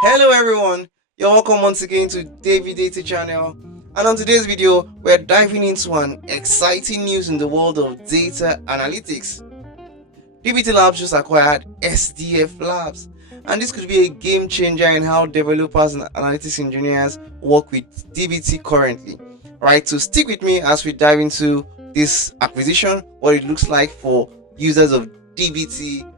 Hello everyone, you're welcome once again to DBT channel. And on today's video, we're diving into an exciting news in the world of data analytics. DBT Labs just acquired SDF Labs, and this could be a game changer in how developers and analytics engineers work with DBT currently. Right, so stick with me as we dive into this acquisition, what it looks like for users of DBT.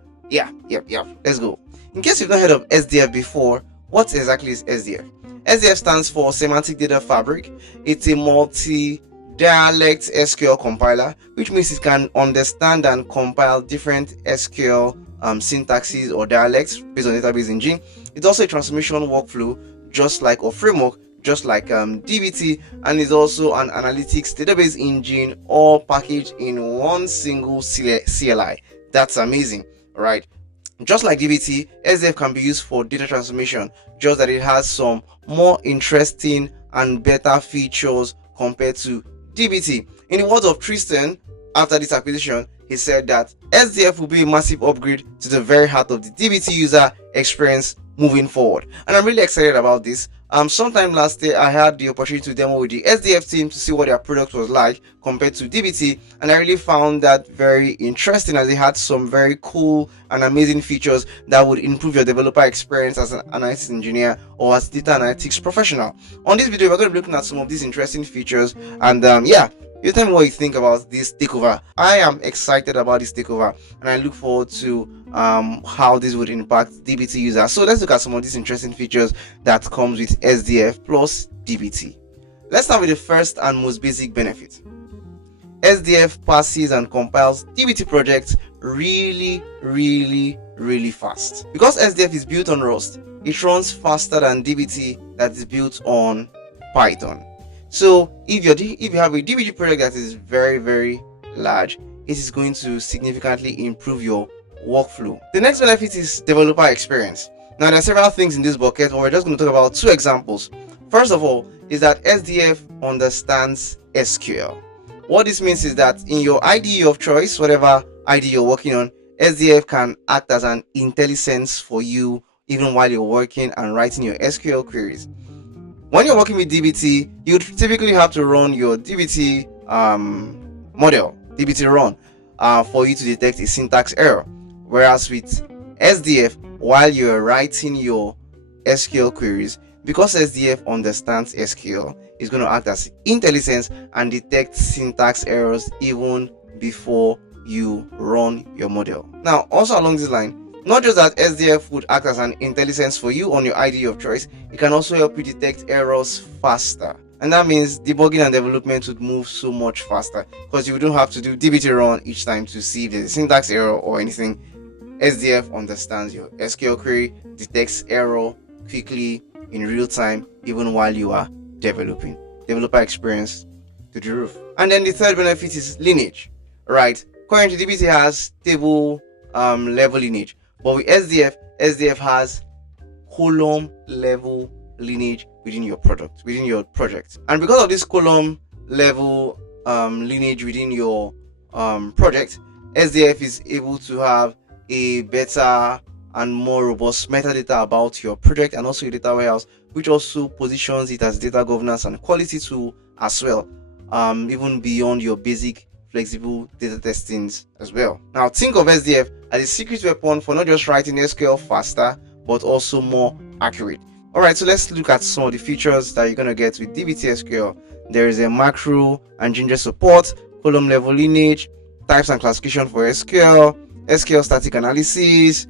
Let's go. In case you've not heard of SDF before, what exactly is SDF? SDF stands for Semantic Data Fabric. It's a multi-dialect SQL compiler, which means it can understand and compile different SQL syntaxes or dialects based on database engine. It's also a transformation workflow, just like a framework, just like DBT, and is also an analytics database engine, all packaged in one single CLI. That's amazing, right? Just like DBT, SDF can be used for data transformation, just that it has some more interesting and better features compared to DBT. In the words of Tristan, after this acquisition, he said that SDF will be a massive upgrade to the very heart of the DBT user experience moving forward. And I'm really excited about this. Sometime last year, I had the opportunity to demo with the SDF team to see what their product was like compared to DBT, and I really found that very interesting, as they had some very cool and amazing features that would improve your developer experience as an analytics engineer or as data analytics professional. On this video, we're going to be looking at some of these interesting features, and you tell me what you think about this takeover. I am excited about this takeover, and I look forward to how this would impact DBT users. So let's look at some of these interesting features that comes with SDF plus DBT. Let's start with the first and most basic benefit. SDF passes and compiles DBT projects really fast. Because SDF is built on Rust, it runs faster than DBT that is built on Python. So if you have a DBT project that is very large, it is going to significantly improve your workflow. The next benefit is developer experience. Now there are several things in this bucket, but we're just going to talk about two examples. First of all is that SDF understands SQL. What this means is that in your IDE of choice, whatever IDE you're working on, SDF can act as an IntelliSense for you even while you're working and writing your SQL queries. When you're working with DBT, you typically have to run your DBT model, DBT run, for you to detect a syntax error. Whereas with SDF, while you're writing your SQL queries, because SDF understands SQL, it's going to act as IntelliSense and detect syntax errors even before you run your model. Now, also along this line, not just that SDF would act as an IntelliSense for you on your IDE of choice, it can also help you detect errors faster. And that means debugging and development would move so much faster because you don't have to do DBT run each time to see if there's a syntax error or anything. SDF understands your SQL query, detects error quickly in real time, even while you are developing. Developer experience to the roof. And then the third benefit is Lineage, right? Currently, DBT has table level lineage, but with SDF has column level lineage within your project. And because of this column level lineage within your project, SDF is able to have a better and more robust metadata about your project and also your data warehouse, which also positions it as data governance and quality tool as well, even beyond your basic flexible data testings as well. Now think of SDF as a secret weapon for not just writing SQL faster but also more accurate. Alright, so let's look at some of the features that you're going to get with DBT SQL. There is a macro and ginger support, column level lineage, types and classification for SQL static analysis,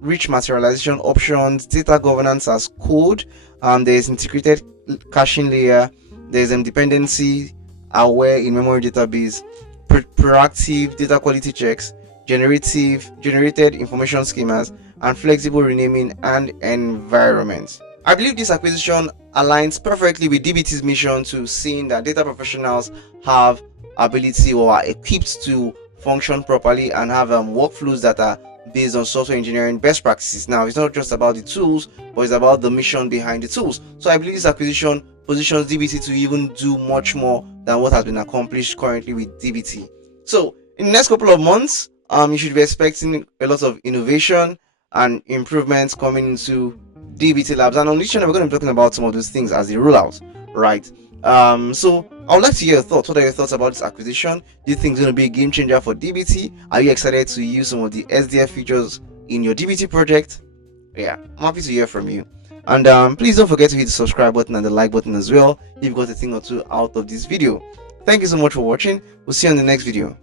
rich materialization options, data governance as code. There is integrated caching layer. There is dependency aware in memory database, proactive data quality checks, generated information schemas, and flexible renaming and environments. I believe this acquisition aligns perfectly with DBT's mission to seeing that data professionals have ability or are equipped to function properly and have workflows that are based on software engineering best practices. Now, it's not just about the tools, but it's about the mission behind the tools. So I believe this acquisition positions DBT to even do much more than what has been accomplished currently with DBT. So in the next couple of months, you should be expecting a lot of innovation and improvements coming into DBT Labs, and on this channel we're going to be talking about some of those things as they roll out, right? So I would like to hear your thoughts. What are your thoughts about this acquisition? Do you think it's going to be a game changer for DBT? Are you excited to use some of the SDF features in your DBT project? Yeah, I'm happy to hear from you. And please don't forget to hit the subscribe button and the like button as well if you got a thing or two out of this video. Thank you so much for watching. We'll see you on the next video.